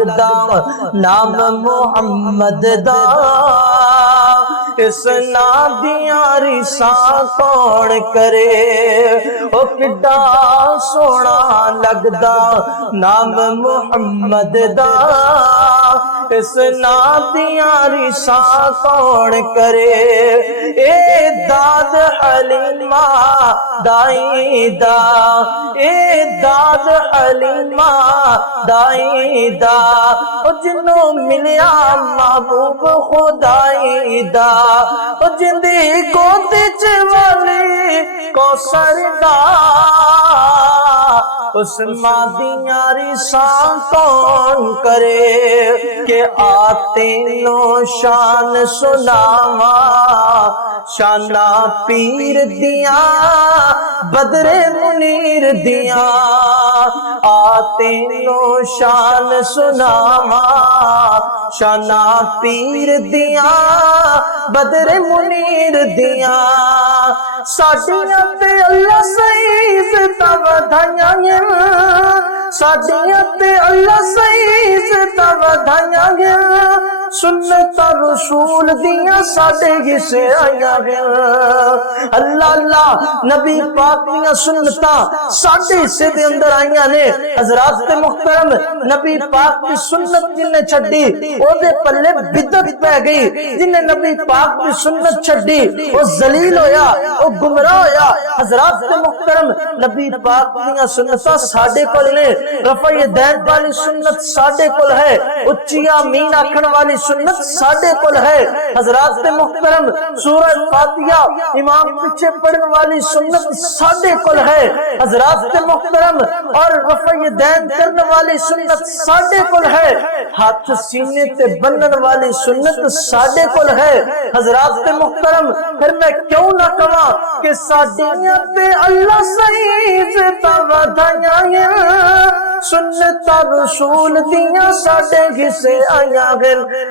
لگدا نام محمد دا اس نام دیاں ریساں کون کرے او کڈا سونا لگدا نام محمد دا اس نام دیاں ریساں کون کرے اے داد حلیمہ دائی دا اے داد حلیمہ دائی دا او جنوں ملیا محبوب خدائی دا او جندی گودی چ والی کوثر دا اس ماں دیاں ریساں کون کرے کہ آتے نو شان سناواں شانہ پیر دیاں بدر منیر دیاں آتے نو شان سناواں شانہ پیر دیاں بدر منیر دیاں ساڈیاں تے اللہ سعید تا ودھائیاں ساڈیاں تے اللہ سعید تا ودھائیاں سنت رسول دیاں ساڈے حصے آئیاں اللہ اللہ نبی پاک دیاں سنتاں ساڈے حصے دے اندر آئیاں نے حضرات محترم نبی پاک دی سنت جن نے چھڈی او دے پلے بدعت پہ گئی جن نے نبی پاک دی سنت چھڈی او ذلیل ہویا او گمراہ ہویا حضرات محترم نبی پاک دیاں سنتاں ساڈے کول نے رفع یدین والی سنت ساڈے کول ہے اچھی آمین آکھن والی سنت ساڈے کول ہے حضرات محترم سورہ فاتحہ امام پیچھے پڑھن والی سنت ساڈے کول ہے حضرات محترم اور رفع یدین کرنے والی سنت ساڈے کول ہے ہاتھ سینے تے بنن والی سنت ساڈے کول ہے حضرات محترم پھر میں کیوں نہ کہاں کہ ساڈیاں تے اللہ سعید تا ودھائیاں سنت رسول دیاں ساڈے حصے آئیاں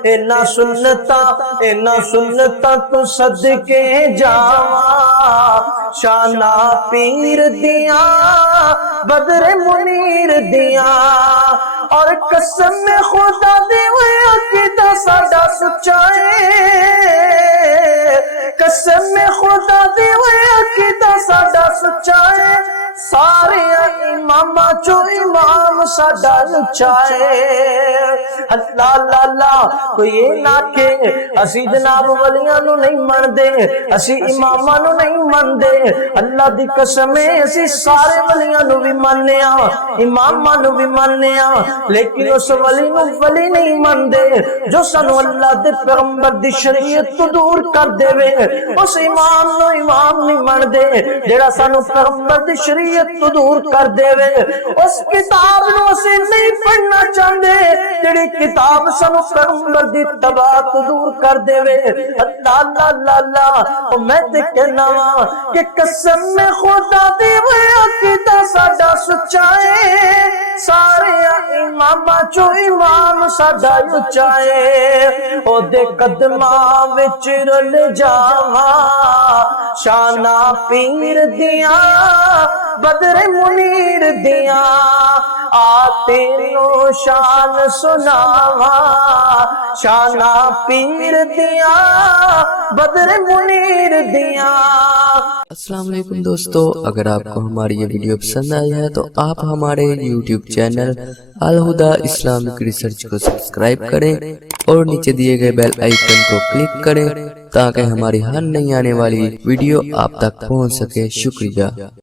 اینا سنتا تو صدقے جاواں شانہ پیر دیاں بدر منیر دیاں اور قسم میں خدا دی ہوئے عقیدہ ساڈا سچا ہے قسم میں خدا دی ہوئے عقیدہ ساڈا سچا ہے سارے امامہ چو امام ساڈا لچا ہے اللہ اللہ اللہ کوئی یہ نہ کہ اسی جناب ولیاں نو نہیں من دے اسی امامہ نو نہیں من دے اللہ دی قسم ہے اسی سارے ولیاں نو بھی مننے امامہ نو بھی مننے لیکن اس ولی نو ولی نہیں من دے جو سنو اللہ دے پیغمبر دی شریعت تو دور کر دے وے اس امام نو امام نہیں من دے جیڑا سنو پیغمبر دی شریعت تو دور کر دے وے اس کتاب نو اسے نہیں پڑھنا چاہندے جیڑی کتاب سنو پیغمبر دی تباہ تو دور کر دے وے اللہ اللہ اللہ اللہ میں تے کہنا وا کہ قسم میں خدا دی وے عقیدہ ساڈا سچا ہے سارے امامہ چو امام ساڈا سچا ہے او دے قدماں وچ رل جاواں شانہ پیر دیاں بدر منیر دیاں آتے نو شان سناواں شانہ پیر دیاں بدر منیر دیاں السلام علیکم دوستو، اگر آپ کو ہماری یہ ویڈیو پسند آئی ہے تو آپ ہمارے یوٹیوب چینل الہدا اسلامک ریسرچ کو سبسکرائب کریں اور نیچے دیے گئے بیل آئیکن کو کلک کریں تاکہ ہماری ہر نئی آنے والی ویڈیو آپ تک پہنچ سکے۔ شکریہ۔